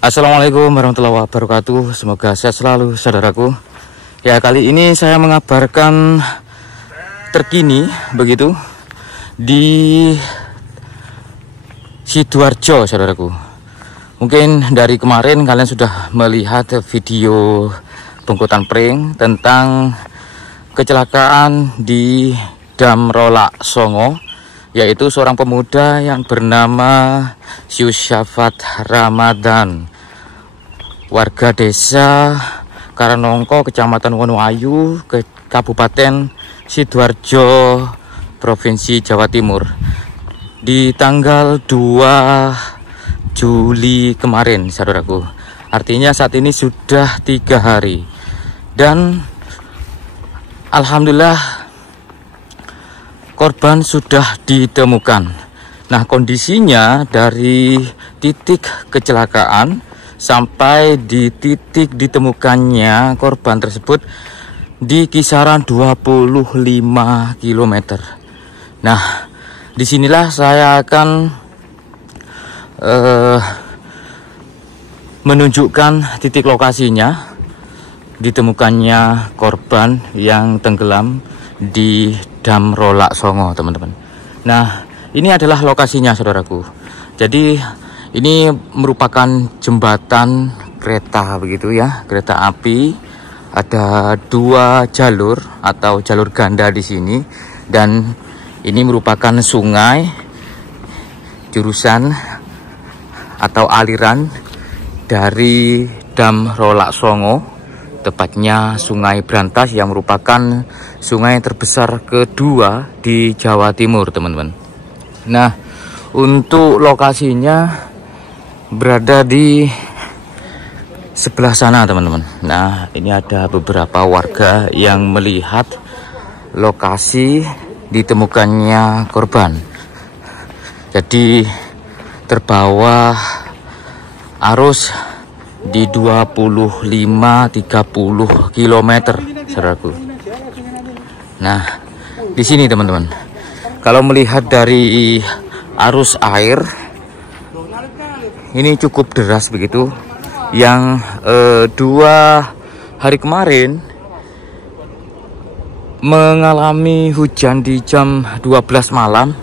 Assalamualaikum warahmatullahi wabarakatuh. Semoga sehat selalu saudaraku. Ya, kali ini saya mengabarkan terkini begitu di Sidoarjo saudaraku. Mungkin dari kemarin kalian sudah melihat video Bongkotan Pring tentang kecelakaan di Dam Rolak Songo, yaitu seorang pemuda yang bernama Syusafat Ramadan, warga desa Karanongko, Kecamatan Wonoayu, Kabupaten Sidoarjo, Provinsi Jawa Timur, di tanggal 2 Juli kemarin saudaraku. Artinya saat ini sudah 3 hari, dan alhamdulillah korban sudah ditemukan. Nah, kondisinya dari titik kecelakaan sampai di titik ditemukannya korban tersebut di kisaran 25 km. Nah, disinilah saya akan menunjukkan titik lokasinya ditemukannya korban yang tenggelam di Dam Rolak Songo, teman-teman. Nah, ini adalah lokasinya saudaraku. Jadi ini merupakan jembatan kereta begitu ya, kereta api. Ada 2 jalur atau jalur ganda di sini, dan ini merupakan sungai jurusan atau aliran dari Dam Rolak Songo, tepatnya Sungai Brantas, yang merupakan sungai terbesar kedua di Jawa Timur, teman-teman. Nah, untuk lokasinya berada di sebelah sana, teman-teman. Nah, ini ada beberapa warga yang melihat lokasi ditemukannya korban. Jadi terbawa arus di 25-30 km saudaraku. Nah, di sini teman-teman, kalau melihat dari arus air ini cukup deras begitu, yang 2 hari kemarin mengalami hujan di jam 12 malam.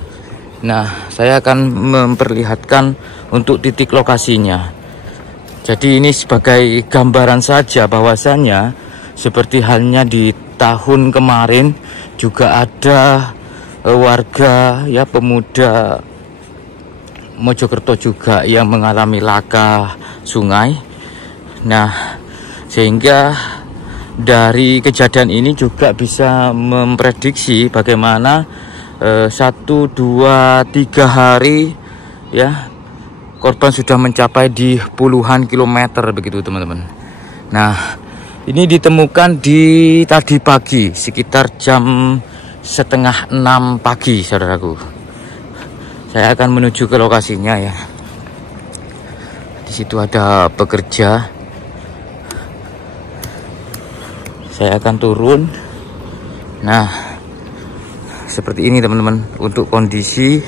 Nah, saya akan memperlihatkan untuk titik lokasinya. Jadi ini sebagai gambaran saja bahwasannya seperti halnya di tahun kemarin juga ada warga ya, pemuda Mojokerto juga yang mengalami laka sungai. Nah, sehingga dari kejadian ini juga bisa memprediksi bagaimana 1, 2, 3 hari ya, korban sudah mencapai di puluhan kilometer begitu teman-teman. Nah, ini ditemukan di tadi pagi sekitar jam setengah 6 pagi saudaraku. Saya akan menuju ke lokasinya ya. Di situ ada pekerja. Saya akan turun. Nah, seperti ini teman-teman untuk kondisi.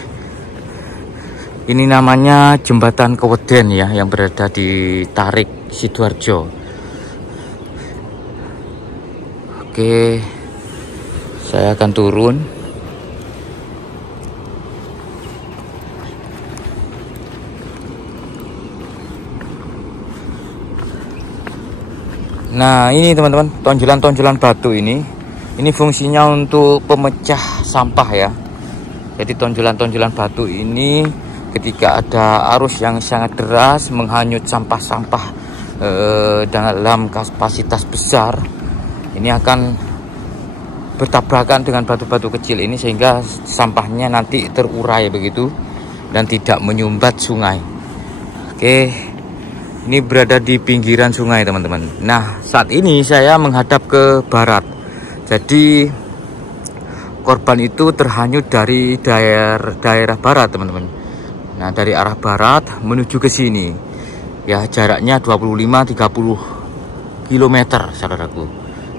Ini namanya jembatan Keweden ya, yang berada di Tarik Sidoarjo. Oke, saya akan turun. Nah, ini teman-teman, tonjolan-tonjolan batu ini fungsinya untuk pemecah sampah ya. Jadi tonjolan-tonjolan batu ini ketika ada arus yang sangat deras menghanyut sampah-sampah dalam kapasitas besar, ini akan bertabrakan dengan batu-batu kecil ini sehingga sampahnya nanti terurai begitu dan tidak menyumbat sungai. Oke, ini berada di pinggiran sungai teman-teman. Nah, saat ini saya menghadap ke barat. Jadi korban itu terhanyut dari daerah barat teman-teman. Nah, dari arah barat menuju ke sini ya, jaraknya 25-30 km saudaraku.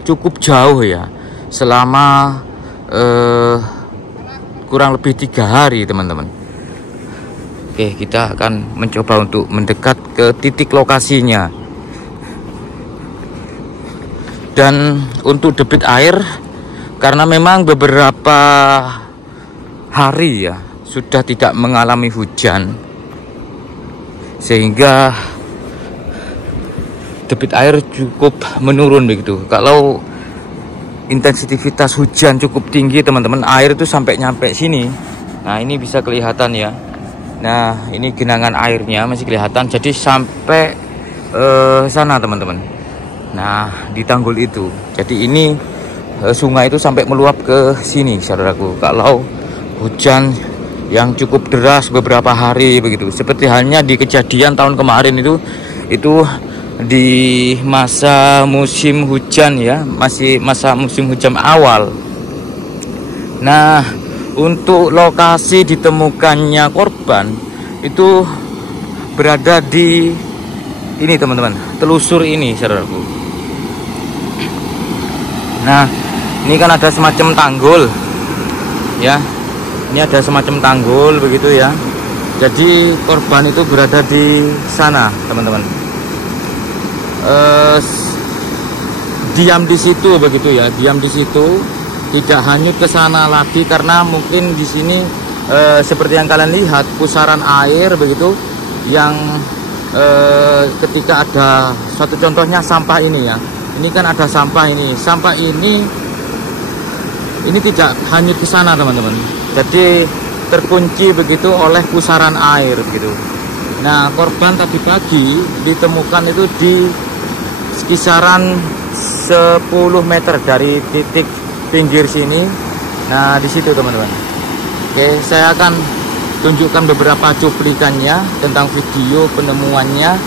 Cukup jauh ya, selama kurang lebih 3 hari teman-teman. Oke, kita akan mencoba untuk mendekat ke titik lokasinya. Dan untuk debit air, karena memang beberapa hari ya sudah tidak mengalami hujan, sehingga debit air cukup menurun begitu. Kalau intensitas hujan cukup tinggi teman-teman, air itu sampai nyampe sini. Nah ini bisa kelihatan ya. Nah ini genangan airnya masih kelihatan, jadi sampai sana teman-teman. Nah di tanggul itu, jadi ini sungai itu sampai meluap ke sini saudaraku. Kalau hujan yang cukup deras beberapa hari begitu, seperti halnya di kejadian tahun kemarin itu di masa musim hujan ya, masih masa musim hujan awal. Nah untuk lokasi ditemukannya korban itu berada di ini teman-teman, telusur ini saudaraku. Nah ini kan ada semacam tanggul ya, ini ada semacam tanggul begitu ya. Jadi korban itu berada di sana teman-teman. Diam di situ begitu ya, diam di situ, tidak hanyut ke sana lagi, karena mungkin di sini seperti yang kalian lihat pusaran air begitu, yang ketika ada satu contohnya sampah ini ya, ini kan ada sampah ini tidak hanyut ke sana teman-teman, jadi terkunci begitu oleh pusaran air begitu. Nah korban tadi pagi ditemukan itu di kisaran 10 meter dari titik pinggir sini. Nah di situ teman-teman. Oke, saya akan tunjukkan beberapa cuplikannya tentang video penemuannya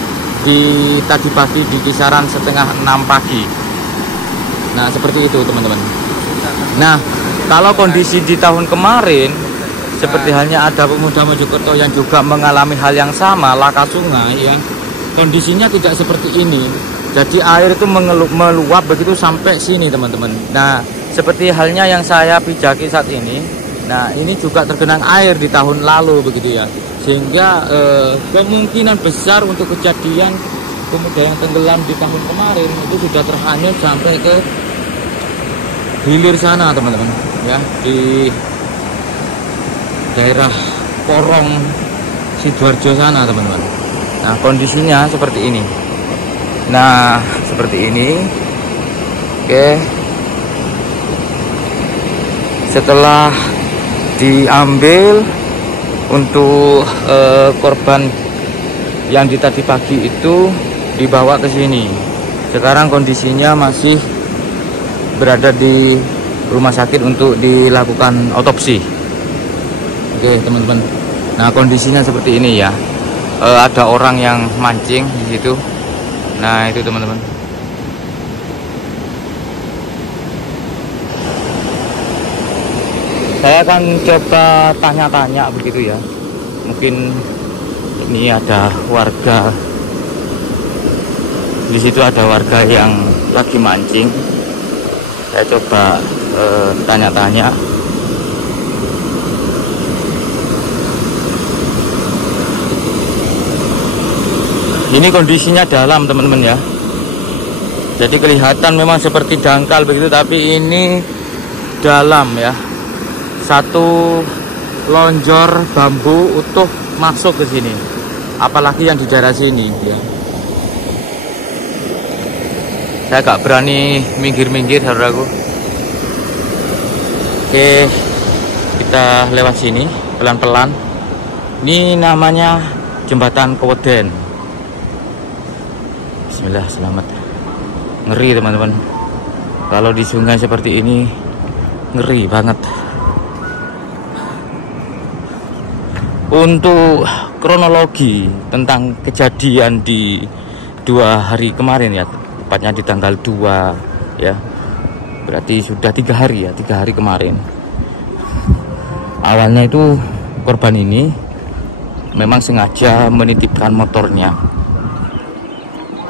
di tadi pagi di kisaran setengah 6 pagi. Nah seperti itu teman-teman. Nah kalau kondisi di tahun kemarin, seperti halnya ada pemuda Mojokerto yang juga mengalami hal yang sama, laka sungai ya, kondisinya tidak seperti ini. Jadi air itu meluap begitu sampai sini teman-teman. Nah seperti halnya yang saya pijaki saat ini, nah ini juga tergenang air di tahun lalu begitu ya, sehingga kemungkinan besar untuk kejadian pemuda yang tenggelam di tahun kemarin itu sudah terhanyut sampai ke hilir sana teman-teman ya, di daerah Porong Sidoarjo sana teman-teman. Nah kondisinya seperti ini. Nah seperti ini. Oke, setelah diambil untuk korban yang di tadi pagi itu dibawa ke sini. Sekarang kondisinya masih berada di rumah sakit untuk dilakukan otopsi. Oke teman-teman. Nah kondisinya seperti ini ya. Ada orang yang mancing di situ. Nah itu teman-teman. Saya akan coba tanya-tanya begitu ya. Mungkin ini ada warga di situ, ada warga yang lagi mancing. Saya coba tanya-tanya. Ini kondisinya dalam teman-teman ya. Jadi kelihatan memang seperti dangkal begitu, tapi ini dalam ya. Satu lonjor bambu utuh masuk ke sini. Apalagi yang di daerah sini ya. Saya gak berani minggir-minggir saudaraku. Oke, kita lewat sini pelan-pelan. Ini namanya jembatan Keweden. Bismillah, selamat. Ngeri teman-teman, kalau di sungai seperti ini ngeri banget. Untuk kronologi tentang kejadian di 2 hari kemarin ya, tepatnya di tanggal 2 ya, berarti sudah 3 hari ya, 3 hari kemarin. Awalnya itu korban ini memang sengaja menitipkan motornya,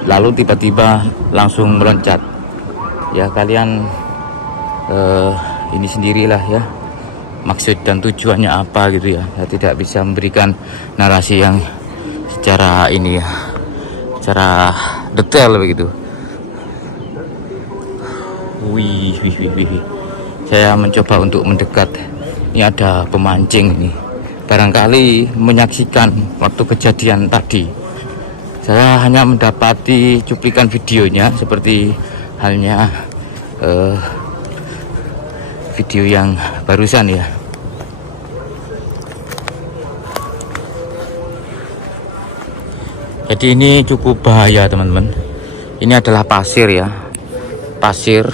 lalu tiba-tiba langsung meloncat ya. Kalian ini sendirilah ya, maksud dan tujuannya apa gitu ya. Saya tidak bisa memberikan narasi yang secara ini ya, secara detail begitu. Wih. Saya mencoba untuk mendekat. Ini ada pemancing ini. Barangkali menyaksikan waktu kejadian tadi. Saya hanya mendapati cuplikan videonya seperti halnya video yang barusan ya. Jadi ini cukup bahaya teman-teman. Ini adalah pasir ya, pasir.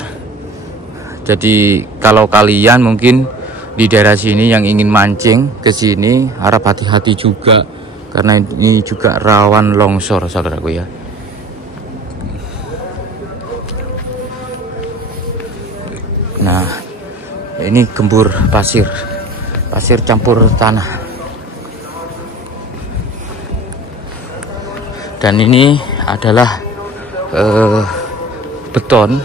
Jadi kalau kalian mungkin di daerah sini yang ingin mancing ke sini, harap hati-hati juga karena ini juga rawan longsor saudaraku ya. Nah, ini gembur pasir campur tanah. Dan ini adalah beton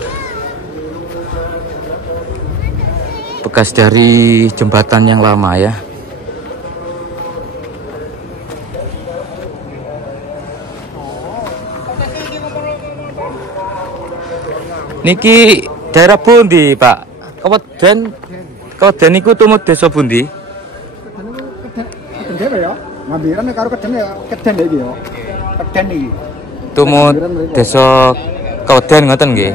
bekas dari jembatan yang lama ya. Niki daerah pundi, Pak? Kawedan niku tumut desa pundi? Keden dhewe ya. Ngambiran karo keden ya, keden iki ya. Keden iki. Tumut desa Kawedan ngoten nggih.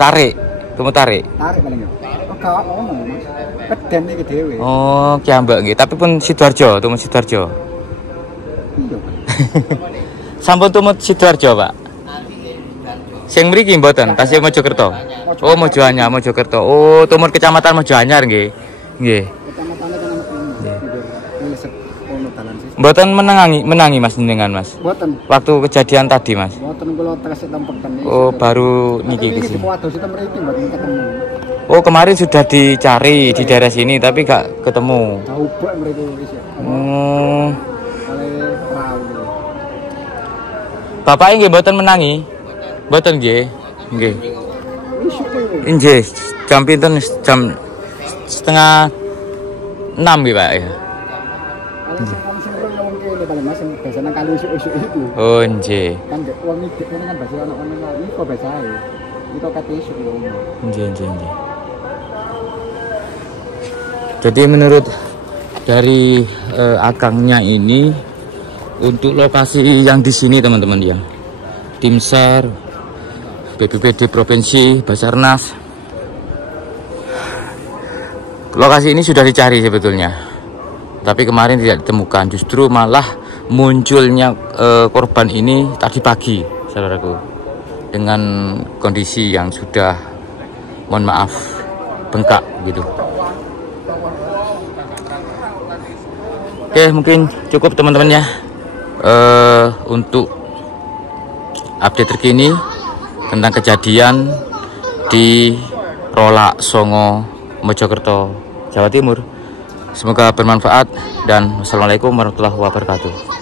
Tarik, tumut tarik. Tarik paling ya. Kok ono, Mas. Keden iki dhewe. Oh, kiambak nggih, tapi pun Sidoarjo, tumut Sidoarjo. Iya. Sampun tumut Sidoarjo, Pak. Sing mriki mboten, tasih Mojokerto. Oh, Mojokerto. Oh, tumut Kecamatan Mojoanyar nggih. Nggih. Kecamatan Mboten menangi Mas jenengan Mas. Mboten. Waktu kejadian tadi Mas. Mboten kula tesih tempekan. Oh, baru niki ke sini. Ketemu. Oh, kemarin sudah dicari di daerah sini tapi gak ketemu. Daubek mriki wis. Bapak nggih mboten menangi. Mboten nggih. Nggih. Nggih, jam pinten? Jam setengah 6 nggih, Pak ya. Oh, nggih. Kan wong iki kan basa ono iki basae. Itu kate isu yo. Nggih. Jadi menurut dari akangnya ini untuk lokasi yang di sini teman-teman ya. Tim SAR, BPBD Provinsi, Basarnas. Lokasi ini sudah dicari sebetulnya. Tapi kemarin tidak ditemukan. Justru malah munculnya korban ini tadi pagi, saudaraku. Dengan kondisi yang sudah, mohon maaf, bengkak gitu. Oke, mungkin cukup teman-teman ya. Untuk update terkini tentang kejadian di Rolak Songo, Mojokerto, Jawa Timur. Semoga bermanfaat dan wassalamualaikum warahmatullahi wabarakatuh.